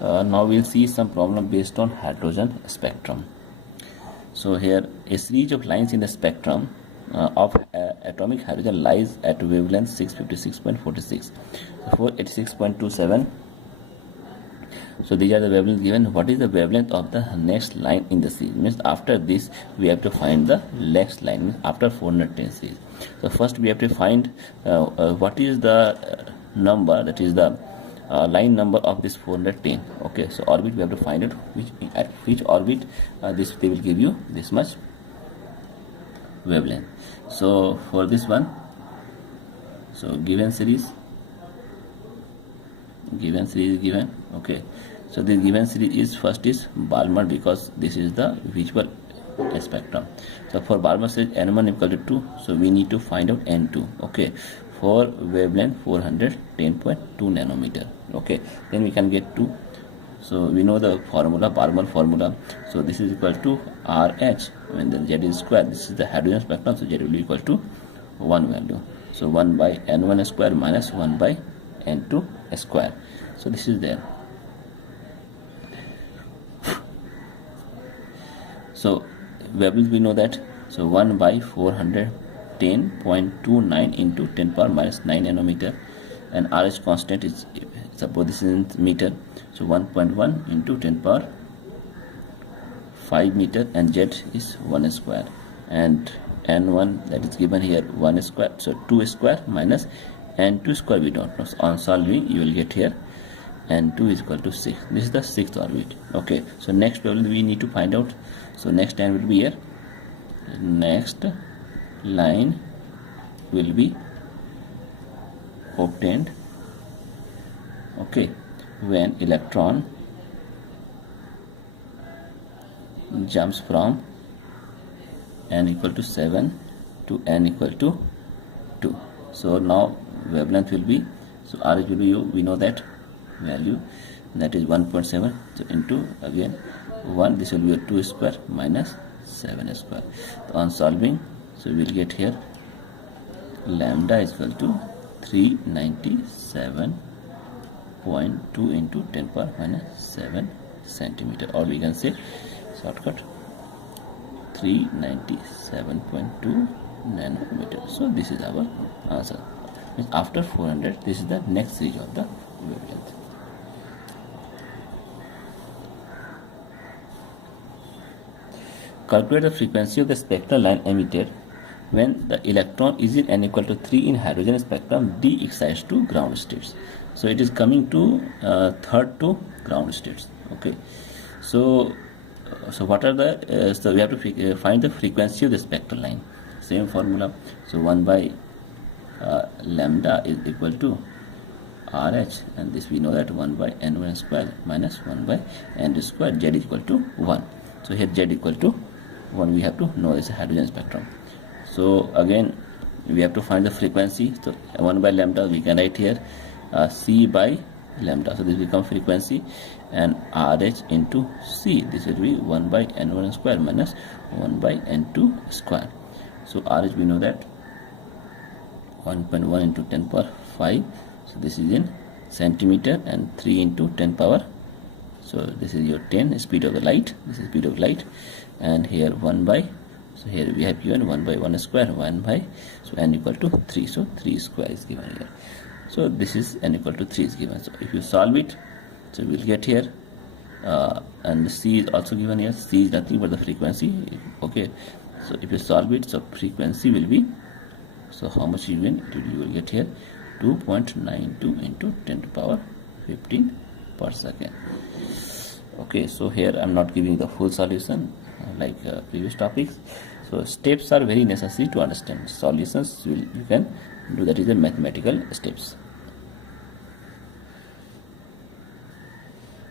Now we'll see some problem based on hydrogen spectrum. So here a series of lines in the spectrum of atomic hydrogen lies at wavelength 656.46, 486.27. So these are the wavelengths given. What is the wavelength of the next line in the series? Means after this we have to find the next line, means after 410 series. So first we have to find what is the number, that is the line number of this 410. Okay, so orbit we have to find it, at which orbit this they will give you this much wavelength. So for this one, so given series is given. Okay, so this given series is first is Balmer, because this is the visual spectrum. So for Balmer series n1 equal to 2, so we need to find out n2. Okay, for wavelength 410.2 nanometer. Okay, then we can get 2. So we know the formula, Balmer formula. So this is equal to RH, when the Z is square. This is the hydrogen spectrum, so Z will be equal to 1 value. So 1 by n1 square minus 1 by n2 square. So this is there. So wavelength we know that. So 1 by 410.29 into 10 power minus 9 nanometer, and RH constant is, suppose this is in meter, so 1.1 into 10 power 5 meter, and Z is 1 square, and n1 that is given here 1 square, so 2 square minus n2 square we don't know. So on solving you will get here n2 is equal to 6. This is the 6th orbit. Okay, so next wavelength we need to find out. So next line will be here, next line will be obtained, okay, when electron jumps from n equal to 7 to n equal to 2. So now wavelength will be, so RH will be, we know that value, that is 1.7, so into again 1, this will be a 2 square minus 7 square. So on solving, so we will get here lambda is equal to 397.2 into 10 power minus 7 centimeter, or we can say shortcut 397.2 nanometer. So this is our answer. After 400, this is the next series of the wavelength. Calculate the frequency of the spectral line emitted when the electron is in n equal to 3 in hydrogen spectrum, d excites to ground states. So it is coming to third to ground states. Okay, so what are the so we have to find the frequency of the spectral line. Same formula. So 1 by lambda is equal to RH, and this we know that 1 by n1 square minus 1 by n square, Z is equal to 1. So here Z equal to 1 we have to know is a hydrogen spectrum. So again we have to find the frequency. So 1 by lambda we can write here C by lambda, so this will become frequency, and RH into C, this will be 1 by n1 square minus 1 by n2 square. So RH we know that 1.1 into 10 power 5, so this is in centimeter, and 3 into 10 power, so this is your 10 speed of the light, this is speed of light, and here 1 by, so here we have given 1 by 1 square, 1 by, so n equal to 3, so 3 square is given here. So this is n equal to 3 is given. So if you solve it, so we will get here, and C is also given here. C is nothing but the frequency. Okay, so if you solve it, so frequency will be, so how much you will get here, 2.92 into 10 to power 15 per second. Okay, so here I am not giving the full solution like previous topics. So steps are very necessary to understand. Solutions you can do, that is the mathematical steps.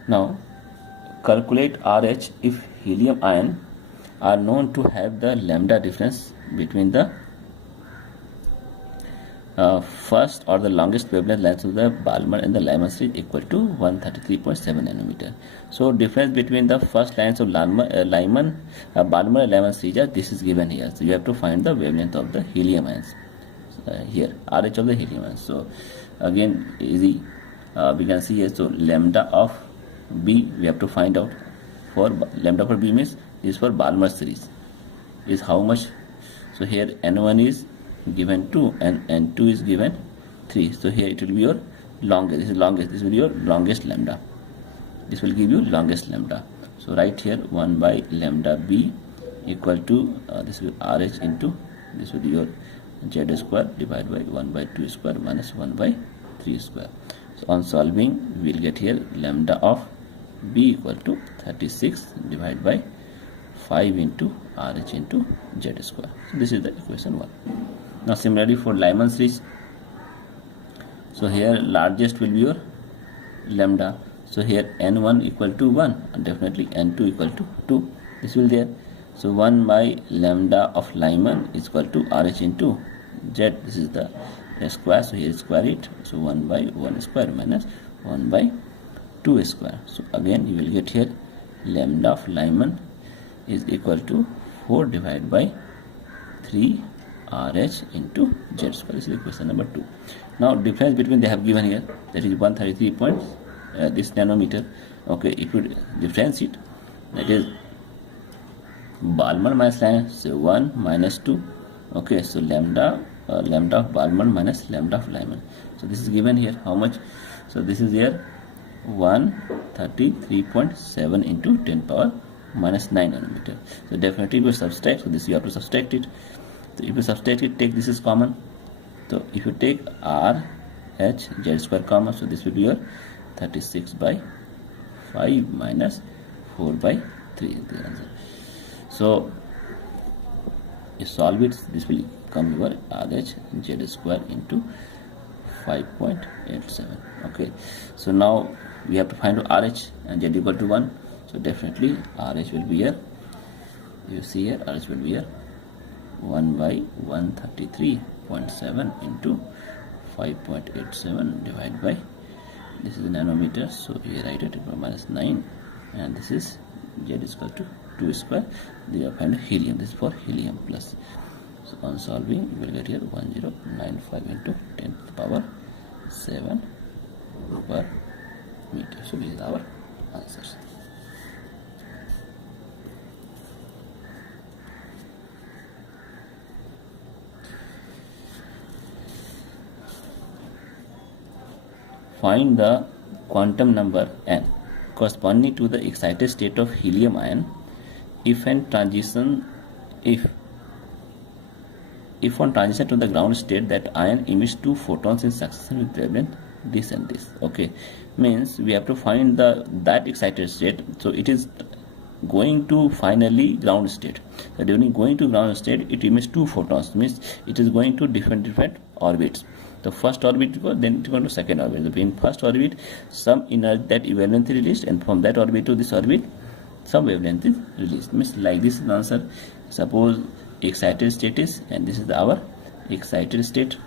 Now calculate RH if helium ion are known to have the lambda difference between the first or the longest wavelength length of the Balmer and the Lyman series equal to 133.7 nanometer. So difference between the first lines of Balmer and Lyman series, this is given here. So you have to find the wavelength of the helium ions here, RH of the helium ions. So again easy, we can see here, so lambda of B we have to find out. For lambda for B means is for Balmer series is how much. So here n1 is given 2 and n2 is given 3. So here it will be your longest. This is longest. This will be your longest lambda. This will give you longest lambda. So right here 1 by lambda B equal to this will RH into this will be your Z square divided by 1 by 2 square minus 1 by 3 square. So on solving we will get here lambda of B equal to 36 divided by 5 into RH into Z square. So this is the equation 1. Now similarly for Lyman series, so here largest will be your lambda. So here n1 equal to 1 and definitely n2 equal to 2. This will there. So 1 by lambda of Lyman is equal to RH into Z. This is the square. So here square it. So 1 by 1 square minus 1 by 2 square. So again you will get here lambda of Lyman is equal to 4 divided by 3 RH into Z square. This is equation number 2. Now difference between they have given here, that is 133 points this nanometer. Okay, if you differentiate, that is Balmer minus Lyman, so 1 minus 2. Okay, so lambda of Balmer minus lambda of Lyman. So this is given here how much? So this is here 133.7 into 10 power minus 9 nanometer. So definitely we subtract. So this you have to subtract it. So if you subtract it, take this is common. So if you take R H Z square common, so this will be your 36 by 5 minus 4 by 3 is the answer. So you solve it, this will come your RH Z square into 5.87. Okay, so now we have to find RH and Z equal to 1. So definitely RH will be here. You see here RH will be here 1 by 133.7 into 5.87 divided by, this is nanometer, so we write it minus 9, and this is Z is equal to 2 square. They have found helium. This is for helium plus. So on solving you will get here 1095 into 10 to the power 7 per meter. So this is our answers. Find the quantum number n corresponding to the excited state of helium ion if on transition to the ground state that ion emits 2 photons in succession with wavelength this and this. Okay, means we have to find that excited state. So it is going to finally ground state. So during going to ground state it emits 2 photons, means it is going to different orbits. The first orbit, then it goes to second orbit. In first orbit, some energy, that wavelength is released, and from that orbit to this orbit, some wavelength is released. Means like this is the answer. Suppose excited state is, and this is our excited state,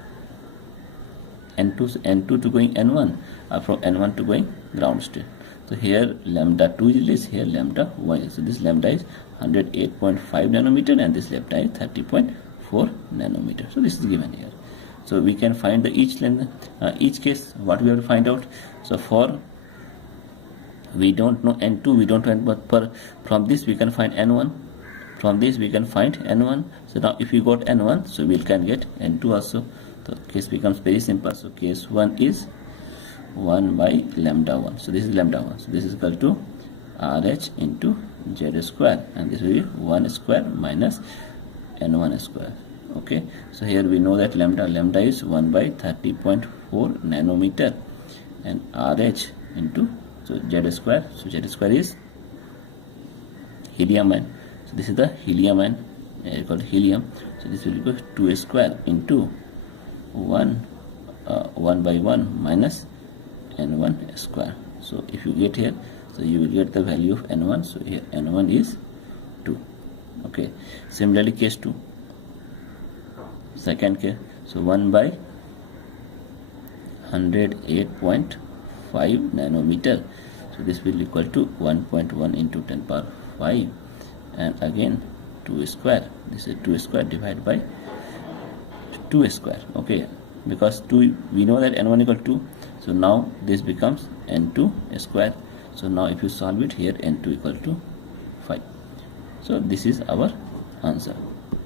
n2 to going n1, or from n1 to going ground state. So here lambda 2 is released, here lambda 1 is. So this lambda is 108.5 nanometer, and this lambda is 30.4 nanometer. So this is given here. So we can find the each case what we have to find out. So for we don't know n2, we don't know, but from this we can find n1, from this we can find n1. So now if we got n1, so we can get n2 also. So case becomes very simple. So case 1 is 1 by lambda 1. So this is lambda 1. So this is equal to RH into Z square, and this will be 1 square minus n1 square. Okay, so here we know that lambda is 1 by 30.4 nanometer, and RH into, so Z square. So Z square is helium ion. So this is the helium ion, called helium. So this will equal 2 square into 1 by 1 minus n1 square. So if you get here, so you will get the value of n1. So here n1 is 2. Okay, similarly case 2, second case. So 1 by 108.5 nanometer. So this will equal to 1.1 into 10 power 5, and again 2 square. This is 2 square divided by 2 square. Okay, because 2 we know that n1 equal to 2. So now this becomes n2 square. So now if you solve it here, N2 equal to 5. So this is our answer,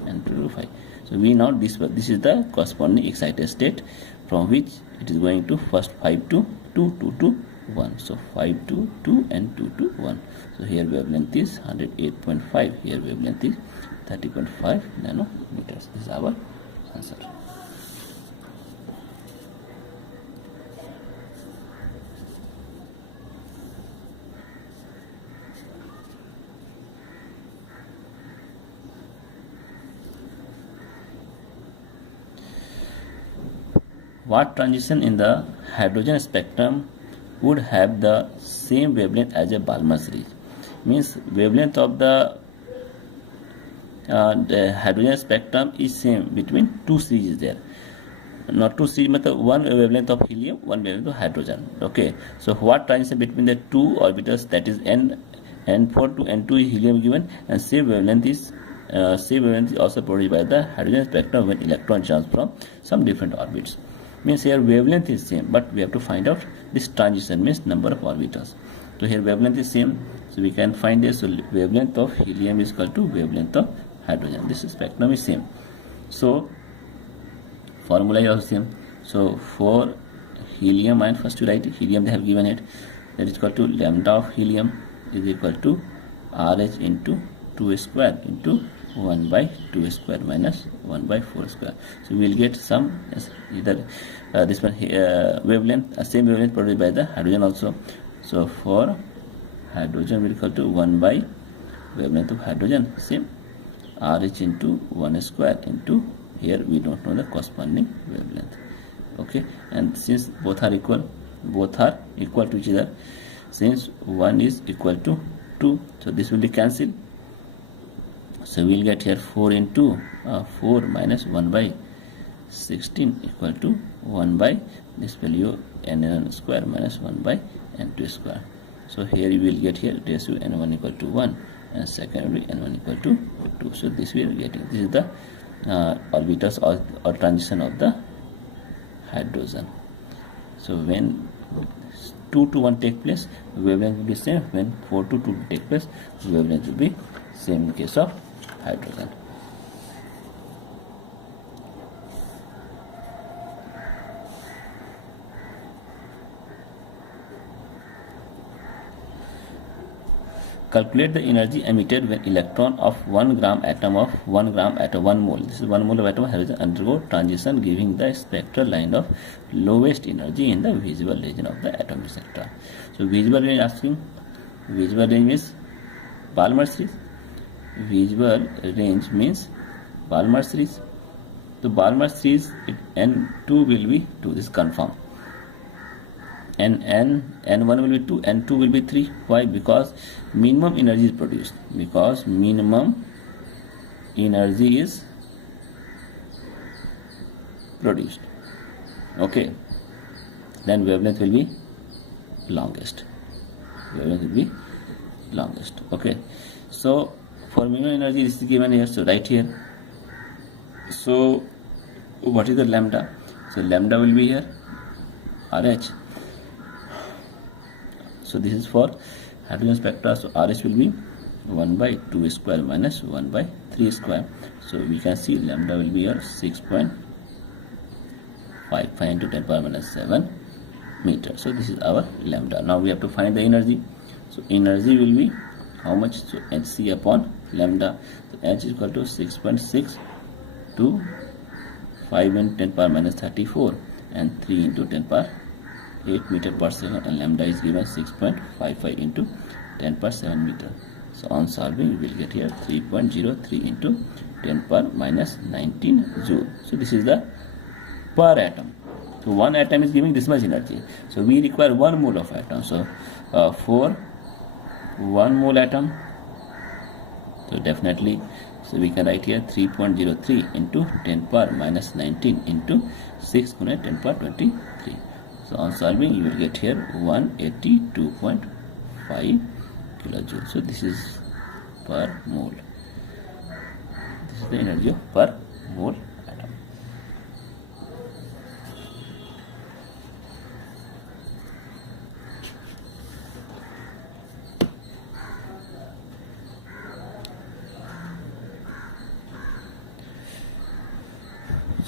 N2 to 5. So we now this is the corresponding excited state from which it is going to first 5 to 2, 2 to 1. So 5 to 2 and 2 to 1. So here wavelength is 108.5. Here wavelength is 30.5 nanometers. This is our answer. What transition in the hydrogen spectrum would have the same wavelength as a Balmer series? Means wavelength of the hydrogen spectrum is same between two series there. Not two series, but one wavelength of helium, one wavelength of hydrogen. Okay. So what transition between the two orbitals, that is N4 to N2 is helium given, and same wavelength is also produced by the hydrogen spectrum when electron jumps from some different orbits. Means here wavelength is same, but we have to find out this transition, means number of orbitals. So here wavelength is same, so we can find this. So wavelength of helium is equal to wavelength of hydrogen. This spectrum is same. So formula is also same. So for helium, and first to write helium, they have given it, that is equal to lambda of helium is equal to RH into 2 square into 1 by 2 square minus 1 by 4 square. So we will get some either this one wavelength, same wavelength produced by the hydrogen also. So for hydrogen will equal to 1 by wavelength of hydrogen, same, RH into 1 square into, here we don't know the corresponding wavelength. Okay, and since both are equal to each other, since 1 is equal to 2, so this will be cancelled. So we will get here 4 into 4 minus 1 by 16 equal to 1 by this value n1 square minus 1 by n2 square. So here you will get here ratio n1 equal to 1 and second will be n1 equal to 2. So this we are getting. This is the orbitals or transition of the hydrogen. So when 2 to 1 take place, wavelength will be same. When 4 to 2 take place, wavelength will be same in case of hydrogen. Calculate the energy emitted when electron of 1 gram atom of 1 gram atom 1 mole. This is 1 mole of atom of hydrogen undergo transition, giving the spectral line of lowest energy in the visible region of the atomic sector. So visible range asking, visible range is Balmer series. Visible range means Balmer series. So Balmer series, N2 will be 2. This is confirmed. And N1 will be 2, N2 will be 3. Why? Because minimum energy is produced. Because minimum energy is produced. Okay. Then wavelength will be longest. Wavelength will be longest. Okay. So for minimum energy, this is given here. So right here. So what is the lambda? So lambda will be here RH. So this is for hydrogen spectra. So RH will be 1 by 2 square minus 1 by 3 square. So we can see lambda will be here 6.55 into 10 power minus 7 meter. So this is our lambda. Now we have to find the energy. So energy will be how much? So Hc upon lambda. So H is equal to 6.6 to 5 into 10 power minus 34 and 3 into 10 power 8 meter per second, and lambda is given 6.55 into 10 per 7 meter. So on solving we will get here 3.03 into 10 per minus 19 joule. So this is the per atom. So one atom is giving this much energy. So we require 1 mole of atom. So for 1 mole atom, so definitely, so we can write here 3.03 into 10 per minus 19 into 6 × 10 per 23. So on solving you will get here 182.5 kilojoules. So this is per mole. This is the energy of per mole atom.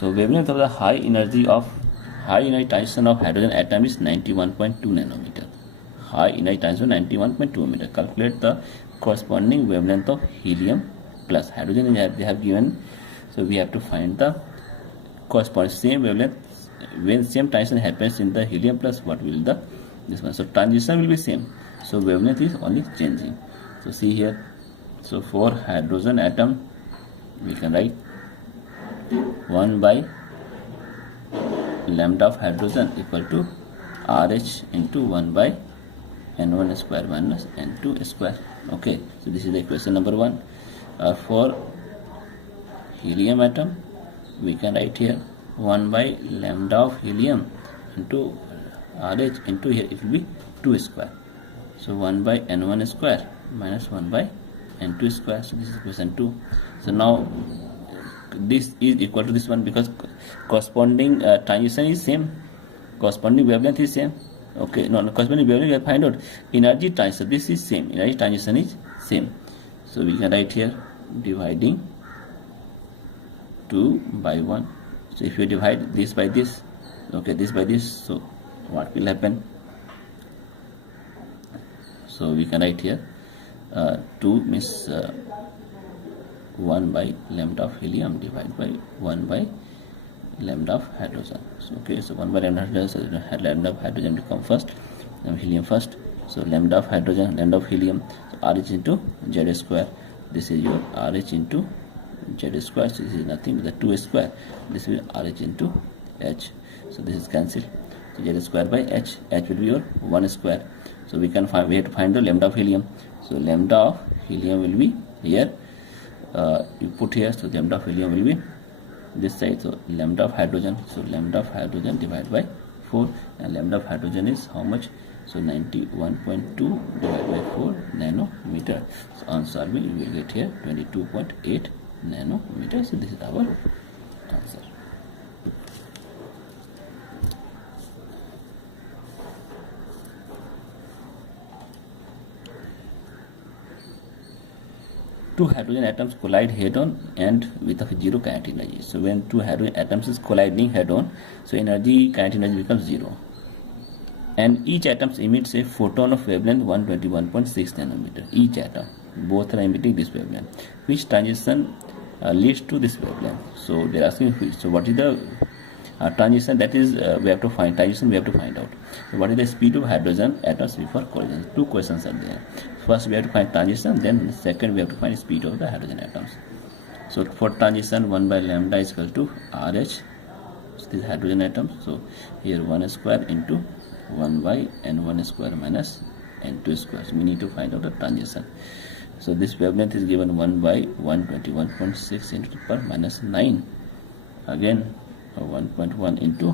So wavelength of the high energy transition of hydrogen atom is 91.2 nanometer. High energy transition 91.2 meter. Calculate the corresponding wavelength of helium plus hydrogen. They have given, so we have to find the corresponding same wavelength when same transition happens in the helium plus. What will the this one? So transition will be same. So wavelength is only changing. So see here. So for hydrogen atom, we can write 1 by lambda of hydrogen equal to RH into 1 by N1 square minus N2 square. Okay, so this is the equation number 1. For helium atom, we can write here 1 by lambda of helium into RH into here it will be 2 square. So 1 by N1 square minus 1 by N2 square. So this is equation 2. So now this is equal to this one because corresponding transition is same, corresponding wavelength is same. Okay, no, corresponding wavelength we have find out energy transition. This is same, energy transition is same. So we can write here dividing 2 by 1. So if you divide this by this, okay, this by this, so what will happen? So we can write here 2 means 1 by lambda of helium divided by 1 by lambda of hydrogen. So okay, so 1 by lambda of hydrogen, lambda of hydrogen to come first, then helium first. So lambda of hydrogen, lambda of helium, so RH into Z square. This is your RH into Z square. So this is nothing but the 2 square. This will RH into H. So this is cancelled. So Z square by H. H will be your 1 square. So we can find, we have to find the lambda of helium. So lambda of helium will be here. You put here, so lambda of helium will be this side. So lambda of hydrogen, so lambda of hydrogen divided by 4, and lambda of hydrogen is how much? So 91.2 divided by 4 nanometer. So on solving you will get here 22.8 nanometer. So this is our answer. Two hydrogen atoms collide head-on and with a zero kinetic energy. So when two hydrogen atoms is colliding head-on, so kinetic energy becomes 0. And each atom emits a photon of wavelength 121.6 nanometer. Each atom, both are emitting this wavelength. Which transition leads to this wavelength? So they are asking which. So what is the transition? That is we have to find transition. We have to find out. So what is the speed of hydrogen atoms before collision? Two questions are there. First we have to find transition, then second we have to find speed of the hydrogen atoms. So for transition, 1 by lambda is equal to RH. So this hydrogen atom. So here 1 square into 1 by N1 square minus N2 square. So we need to find out the transition. So this wavelength is given 1 by 121.6 into per minus 9. Again 1.1 into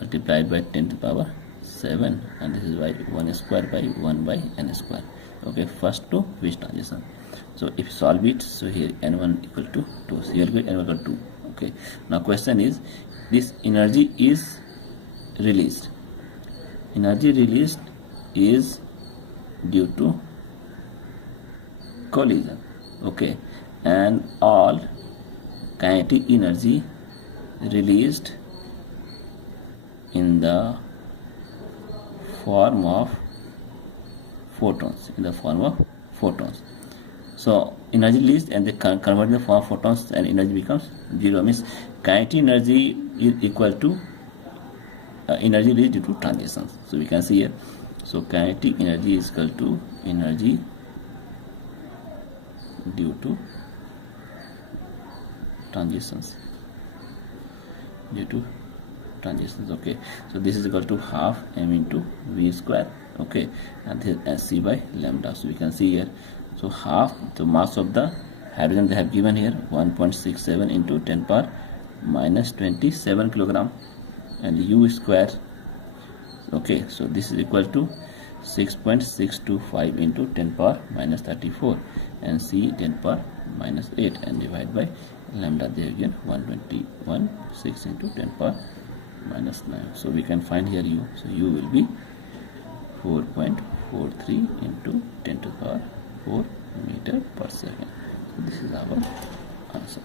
multiplied by 10 to the power 7, and this is by 1 square by 1 by N square. Okay, first to which transition? So if you solve it, so here N1 equal to 2. So here we get N1 equal to 2. Okay, now question is, this energy is released. Energy released is due to collision. Okay, and all kinetic energy released in the form of photons. So energy released and they convert in the form of photons, and energy becomes 0. Means kinetic energy is equal to energy released due to transitions. So we can see here. So kinetic energy is equal to energy due to transitions. Okay, so this is equal to half m into v square. Okay, and this is c by lambda. So we can see here, so half the mass of the hydrogen they have given here 1.67 into 10 power minus 27 kilogram, and u square. Okay, so this is equal to 6.625 into 10 power minus 34, and c 10 power minus 8, and divide by lambda there again 121.6 into 10 power minus 9. So we can find here u. So u will be 4.43 into 10 to the power 4 meter per second. So this is our answer.